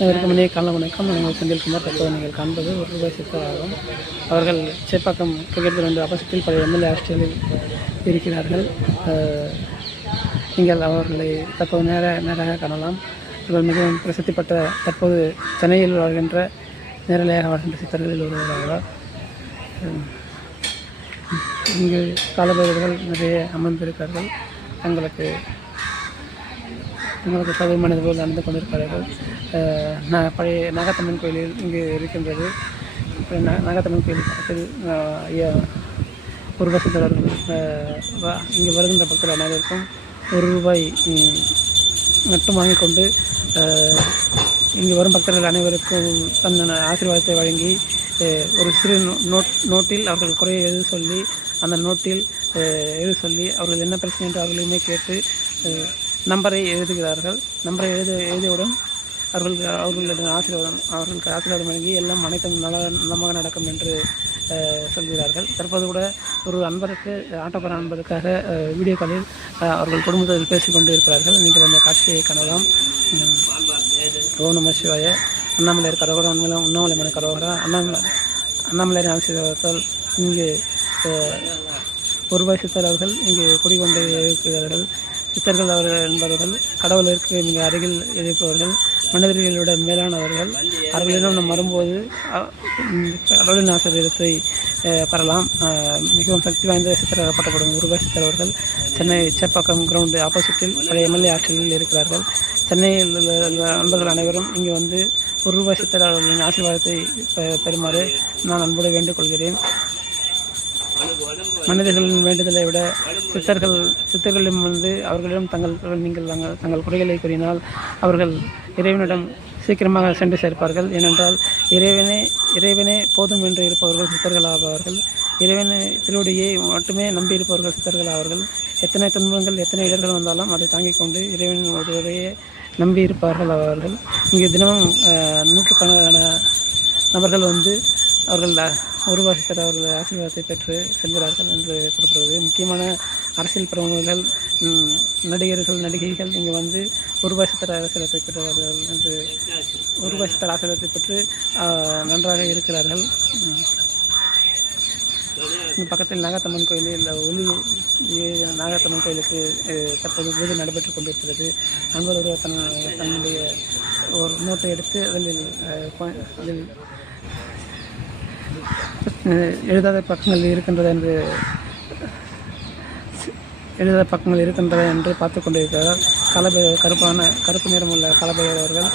அனைவருக்கும் இனிய காலை வணக்கம். நீங்கள் செந்தில்குமார். தற்போது நீங்கள் காண்பது ரூபாய் சித்தராகும். அவர்கள் சேப்பாக்கம் கிரிக்கெட் கிரவுண்டு ஆப்போசிட்டில் பழைய எம்எல்ஏ ஹாஸ்டலில் இருக்கிறார்கள். நீங்கள் அவர்களை தற்போது நேராக காணலாம். இவர்கள் மிகவும் பிரசித்தி பெற்ற தற்போது சென்னையில் வாழ்கின்ற நேரலையாக வாழ்கின்ற சித்தர்களில் ஒருவராக இங்கு காலபைரவர்கள் நிறைய அமர்ந்திருக்கிறார்கள். தங்களுக்கு சௌகரியமானது போல் நடந்து கொண்டிருக்கிறார்கள். பழைய நாகத்தம்மன் கோயிலில் இங்கு இருக்கின்றது. நாகத்தம்மன் கோயில் பக்கத்தில் ஒரு வசதியாளர்கள் இங்கு வருகின்ற பக்தர்கள் அனைவருக்கும் ரூபாய் மட்டும் வாங்கிக் கொண்டு இங்கு வரும் பக்தர்கள் அனைவருக்கும் தன் ஆசீர்வாதத்தை வழங்கி ஒரு சிறு நோட்டில் அவர்கள் குறையை எழுத சொல்லி அந்த நோட்டில் எழுத சொல்லி அவர்கள் என்ன பிரச்சனை என்று அவர்களுமே கேட்டு நம்பரை எழுதுகிறார்கள். நம்பரை எழுதியவுடன் அவர்களுக்கு ஆசீர்வாதம் வழங்கி எல்லாம் அனைத்தும் நலமாக நடக்கும் என்று சொல்கிறார்கள். தற்போது கூட ஒரு அன்பருக்கு ஆட்டோக்கார அன்பருக்காக வீடியோ காலில் அவர்கள் குடும்பத்தில் பேசிக்கொண்டு இருக்கிறார்கள். நீங்கள் அந்த காட்சியை காணலாம். ஓம் நம சிவாய. அண்ணாமலையார் கரோகரா, உண்ணாமலை கரோகரா. அண்ணாமலையாரின் ஆசீர்வாதத்தால் இங்கு ரூபாய் சித்தர் அவர்கள் இங்கு குடிக்கொண்டு இருக்கிறார்கள். சித்தர்கள் அவர்கள் என்பவர்கள் கடவுளிற்கு மிக அருகில் இருப்பவர்கள், மனிதர்களோட மேலானவர்கள். அவர்களிடம் நாம் வரும்போது கடவுளின் ஆசீர்வாதத்தை பெறலாம். மிகவும் சக்தி வாய்ந்த சித்தராக பட்டப்படும் ரூபாய் சித்தர் அவர்கள் சென்னை சேப்பாக்கம் கிரவுண்டு ஆப்போசிட்டில் பழைய எம்எல்ஏ ஹாஸ்டலில் இருக்கிறார்கள். சென்னையில் நண்பர்கள் அனைவரும் இங்கு வந்து ரூபாய் சித்தர் அவர்களின் ஆசீர்வாதத்தை பெறுமாறு நான் அன்போடு வேண்டுகொள்கிறேன். மனிதர்களின் வேண்டுதலை விட சித்தர்களிடம் வந்து அவர்களிடம் தங்கள் குறைகளை கூறினால் அவர்கள் இறைவனிடம் சீக்கிரமாக சென்று சேர்ப்பார்கள். ஏனென்றால் இறைவனே போதும் என்று இருப்பவர்கள் சித்தர்கள் ஆவார்கள். இறைவனை திருவடியை மட்டுமே நம்பி இருப்பவர்கள் சித்தர்கள் ஆவார்கள். எத்தனை துன்பங்கள் எத்தனை இடர்கள் வந்தாலும் அதை தாங்கிக் கொண்டு இறைவனின் ஒருவரையே நம்பி இருப்பார்கள் அவர்கள். இங்கு தினமும் நூற்றுக்கணக்கான நபர்கள் வந்து அவர்கள் ரூபாய் சித்தர் அவர்கள் ஆசீர்வாதத்தை பெற்று செல்கிறார்கள் என்று குறிப்பிடுவது. முக்கியமான அரசியல் பிரமுகர்கள், நடிகர்கள், நடிகைகள் இங்கு வந்து ரூபாய் சித்தர் ஆசீர்வாதத்தை பெற்றார்கள் என்று ரூபாய் சித்தர் ஆசீர்வாதத்தை பெற்று நன்றாக இருக்கிறார்கள். பக்கத்தில் நாகத்தம்மன் கோயிலில் நாகத்தம்மன் கோயிலுக்கு தற்போது பூஜை நடைபெற்று கொண்டிருக்கிறது. நண்பர் ஒருவர் தன்னுடைய ஒரு நோட்டை எடுத்து அதில் எழுதாத பக்கங்கள் இருக்கின்றன என்று பார்த்து கொண்டிருக்கிறார். கருப்பு நிறமுள்ள காலபைரவர்கள்